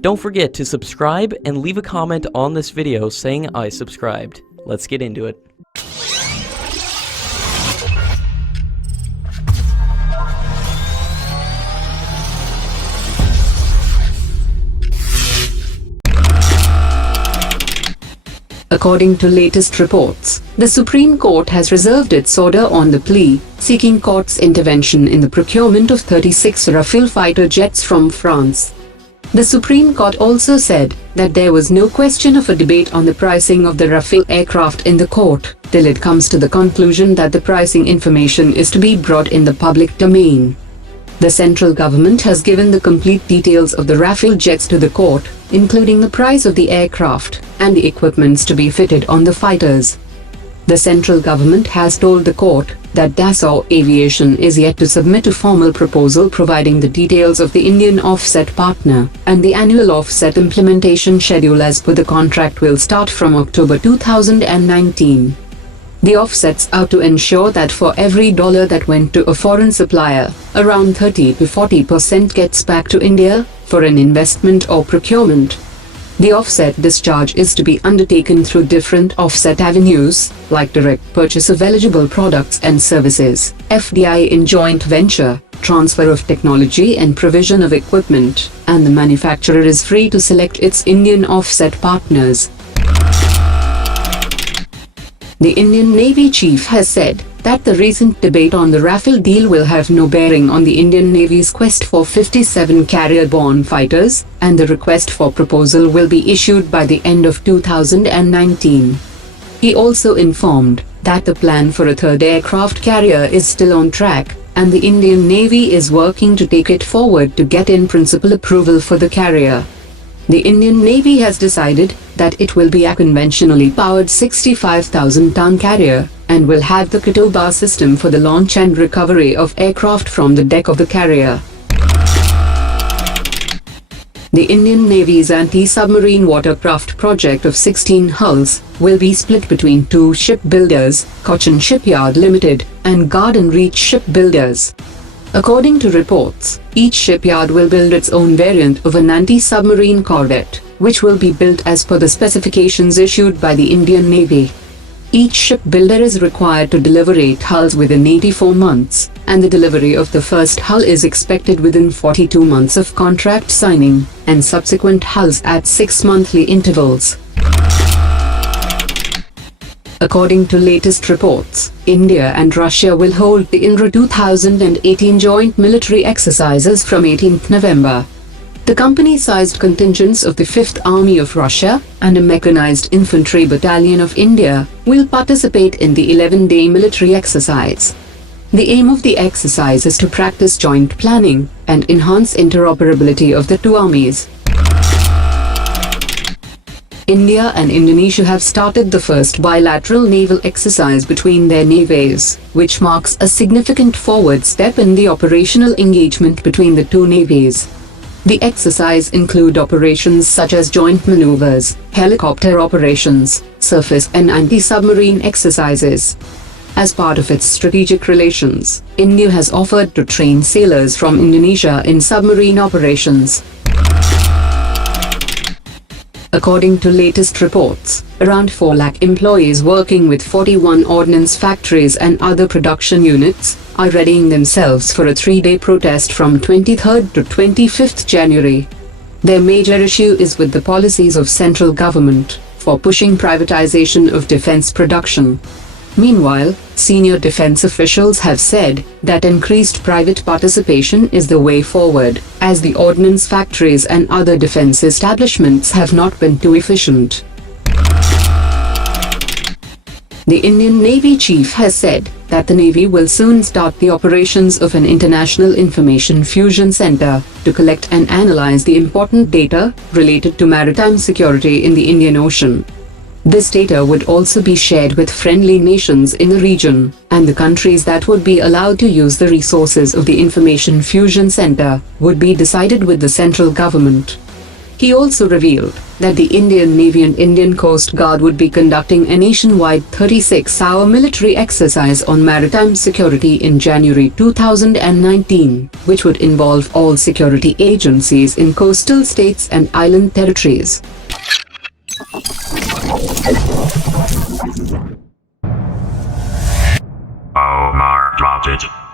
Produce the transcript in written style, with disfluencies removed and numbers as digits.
Don't forget to subscribe and leave a comment on this video saying I subscribed. Let's get into it. According to latest reports, the Supreme Court has reserved its order on the plea, seeking court's intervention in the procurement of 36 Rafale fighter jets from France. The Supreme Court also said that there was no question of a debate on the pricing of the Rafale aircraft in the court, till it comes to the conclusion that the pricing information is to be brought in the public domain. The central government has given the complete details of the Rafale jets to the court, including the price of the aircraft and the equipments to be fitted on the fighters. The central government has told the court that Dassault Aviation is yet to submit a formal proposal providing the details of the Indian offset partner, and the annual offset implementation schedule as per the contract will start from October 2019. The offsets are to ensure that for every dollar that went to a foreign supplier, around 30 to 40% gets back to India for an investment or procurement. The offset discharge is to be undertaken through different offset avenues, like direct purchase of eligible products and services, FDI in joint venture, transfer of technology and provision of equipment, and the manufacturer is free to select its Indian offset partners. The Indian Navy chief has said that the recent debate on the Rafale deal will have no bearing on the Indian Navy's quest for 57 carrier-borne fighters, and the request for proposal will be issued by the end of 2019. He also informed that the plan for a third aircraft carrier is still on track, and the Indian Navy is working to take it forward to get in principle approval for the carrier. The Indian Navy has decided that it will be a conventionally powered 65,000-ton carrier, and will have the Katoba system for the launch and recovery of aircraft from the deck of the carrier. The Indian Navy's anti-submarine watercraft project of 16 hulls will be split between two shipbuilders, Cochin Shipyard Limited and Garden Reach Shipbuilders. According to reports, each shipyard will build its own variant of an anti-submarine corvette, which will be built as per the specifications issued by the Indian Navy. Each shipbuilder is required to deliver 8 hulls within 84 months, and the delivery of the first hull is expected within 42 months of contract signing, and subsequent hulls at 6 monthly intervals. According to latest reports, India and Russia will hold the INDRA 2018 joint military exercises from 18th November. The company-sized contingents of the 5th Army of Russia and a mechanized infantry battalion of India will participate in the 11-day military exercise. The aim of the exercise is to practice joint planning and enhance interoperability of the two armies. India and Indonesia have started the first bilateral naval exercise between their navies, which marks a significant forward step in the operational engagement between the two navies. The exercise include operations such as joint maneuvers, helicopter operations, surface and anti-submarine exercises. As part of its strategic relations, India has offered to train sailors from Indonesia in submarine operations. According to latest reports, around 4 lakh employees working with 41 ordnance factories and other production units are readying themselves for a 3-day protest from 23rd to 25th January. Their major issue is with the policies of central government for pushing privatization of defense production. Meanwhile, senior defense officials have said that increased private participation is the way forward, as the ordnance factories and other defense establishments have not been too efficient. The Indian Navy chief has said that the Navy will soon start the operations of an international information fusion center to collect and analyze the important data related to maritime security in the Indian Ocean. This data would also be shared with friendly nations in the region, and the countries that would be allowed to use the resources of the Information Fusion Center would be decided with the central government. He also revealed that the Indian Navy and Indian Coast Guard would be conducting a nationwide 36-hour military exercise on maritime security in January 2019, which would involve all security agencies in coastal states and island territories. Omar dropped it.